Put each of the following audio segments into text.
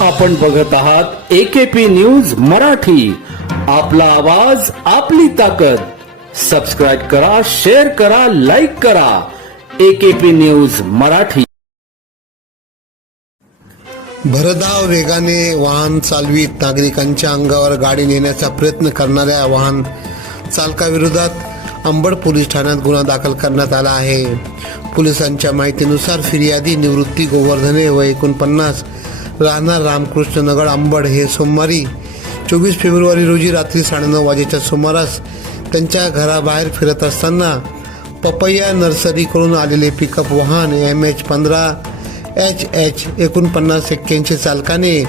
आपण बघत आहात एकेपी न्यूज मराठी. आपला आवाज आपली ताकद. सबस्क्राईब करा शेअर करा लाईक करा. AKP news Marathi. भरधाव वेगाने वाहन चालवीत नागरिकांच्या अंगावर गाडी नेण्याचा प्रयत्न करणाऱ्या वाहन चालकाविरोधात अंबड पोलीस ठाण्यात गुन्हा दाखल करण्यात आला आहे. पोलिसांच्या माहितीनुसार फिर्यादी निवृत्ती गोवर्धने व एकोणपन्नास राहणार रामकृष्ण आंबड हे सोमवारी चोवीस फेब्रुवारी रोजी रात्री साडेनऊ वाजेच्या सुमारास त्यांच्या घराबाहेर फिरत असताना पपैया नर्सरीकडून आलेले पिकअप वाहन एम एच पंधरा एच एच एकोणपन्नास एक्क्याऐंशी चालकाने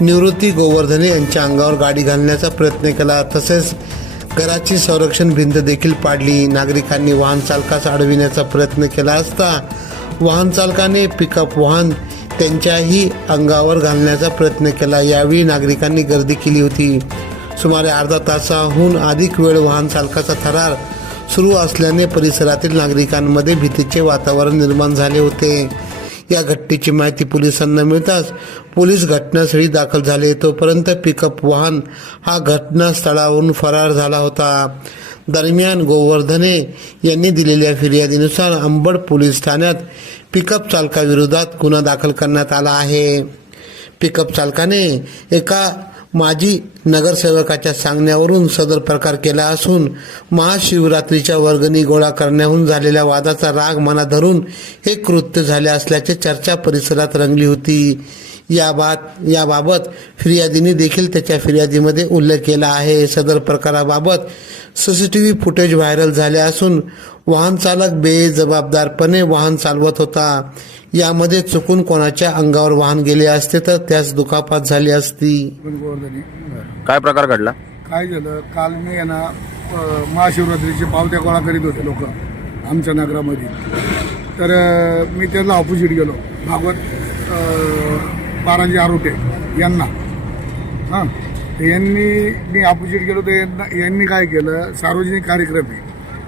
निवृत्ती गोवर्धने यांच्या अंगावर गाडी घालण्याचा प्रयत्न केला. तसेच घराची संरक्षण भिंत देखील पाडली. नागरिकांनी वाहन चालकास अडविण्याचा प्रयत्न केला असता वाहन चालकाने पिकअप वाहन त्यांच्याही अंगावर घालण्याचा प्रयत्न केला. यावेळी नागरिकांनी गर्दी केली होती. सुमारे अर्धा तासाहून अधिक वेळ वाहन चालकाचा थरार सुरू असल्याने परिसरातील नागरिकांमध्ये भीतीचे वातावरण निर्माण झाले होते. या घटनेची माहिती पोलिसांना मिळताच पोलीस घटनास्थळी दाखल झाले. तोपर्यंत पिकअप वाहन हा घटनास्थळावरून फरार झाला होता. दरम्यान गोवर्धने यांनी दिलेल्या फिर्यादीनुसार अंबड पोलीस ठाण्यात पिकअप चालकाविरोधात गुन्हा दाखल करण्यात आला आहे. पिकअप चालकाने एका माजी नगरसेवकाच्या सांगण्यावरून सदर प्रकार केला असून महाशिवरात्रीच्या वर्गणी गोळा करण्याहून झालेल्या वादाचा राग मना धरून हे कृत्य झाले असल्याचे चर्चा परिसरात रंगली होती. या बात याबाबत फिर्यादीने देखील त्याच्या फिर्यादीमध्ये उल्लेख केला आहे. सदर प्रकाराबाबत सीसीटीव्ही फुटेज व्हायरल झाले असून वाहन चालक बेजबाबदारपणे वाहन चालवत होता. यामध्ये चुकून कोणाच्या अंगावर वाहन गेले असते तर त्यास दुखापत झाली असती. काय प्रकार घडला? काय झालं? काल मी आहे ना अ, महाशिवरात्रीचे पावत्या गोळा करीत होते लोक आमच्या नगरामध्ये. तर मी त्यांना ऑपोजिट गेलो. भागवत अ, बाराजी आरोटे यांना. हां. यांनी मी ऑपोजिट गेलो तर यांना यांनी काय केलं? सार्वजनिक कार्यक्रम आहे.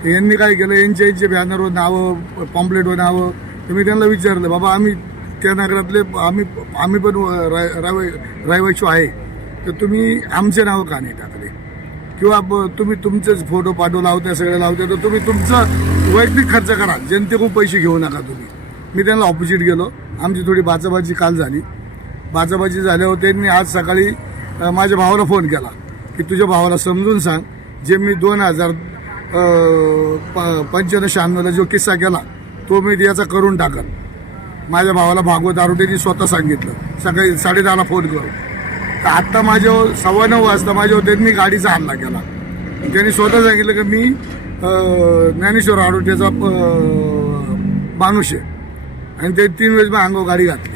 तर यांनी काय केलं? यांच्या यांचे बॅनरवर नावं पॉम्पलेटवर नावं. तर मी त्यांना विचारलं बाबा आम्ही त्या नगरातले आम्ही आम्ही पण रहिवाशी रहिवाशी आहे. तर तुम्ही आमचे नावं का नाही टाकले? किंवा ब- तुम्ही तुमचेच फोटो पाठव लावते सगळे लावते तर तुम्ही तुमचं वैयक्तिक खर्च करा. जनतेकडून पैसे घेऊ नका तुम्ही. मी त्यांना ऑपोजिट गेलो. आमची थोडी बाचाबाची काल झाली. बाचाबाची झाल्यावर त्यांनी आज सकाळी माझ्या भावाला फोन केला की तुझ्या भावाला समजून सांग जे मी दोन हजार पंच्याण्णव शहाण्णवला जो किस्सा केला तो मी याचा करून टाकल माझ्या भावाला भागवत आरोटेनी स्वतः सांगितलं. सकाळी साडेदहाला फोन करून. तर आत्ता माझ्यावर सव्वा नऊ वाजता माझ्यावर त्यांनी गाडीचा हल्ला केला. त्यांनी स्वतः सांगितलं की मी ज्ञानेश्वर आरोटेचा माणूस आहे. आणि ते तीन वेळेस मी अंगो गाडी घातली.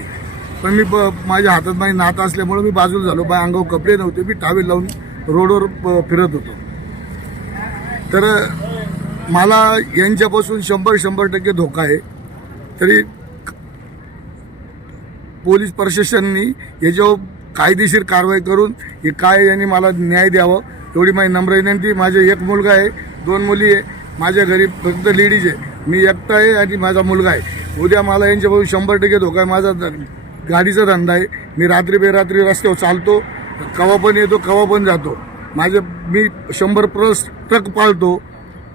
पण मी ब- माझ्या हातात माझी नात असल्यामुळे मी बाजूला झालो. बाय अंगावर कपडे नव्हते. मी टावेल लावून रोडवर फिरत होतो. तर मला यांच्यापासून शंभर शंभर टक्के धोका आहे. तरी पोलीस प्रशासनाने याच्यावर कायदेशीर कारवाई करून हे काय यांनी मला न्याय द्यावं एवढी माझी नम्र विनंती. माझे एक मुलगा आहे दोन मुली आहे. माझ्या घरी फक्त लेडीज आहे. मी एकटा आहे आणि माझा मुलगा आहे. उद्या मला यांच्यापासून शंभर टक्के धोका आहे. माझा गाडीचा धंदा आहे. मी रात्री बेरात्री रस्त्यावर चालतो. कवा पण येतो कवा पण जातो. माझे मी शंभर प्लस ट्रक पाळतो.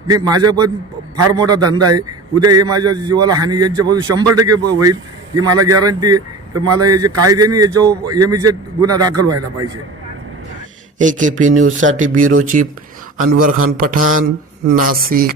मी माझा पण फार मोठा धंदा आहे. उद्या हे माझ्या जीवाला हानी यांच्यापासून शंभर टक्के होईल. ही मला गॅरंटी आहे. तर मला याचे कायद्याने याच्यावर एमीचे गुन्हा दाखल व्हायला पाहिजे. ए के पी न्यूजसाठी ब्युरो चीफ अनवर खान पठाण नाशिक.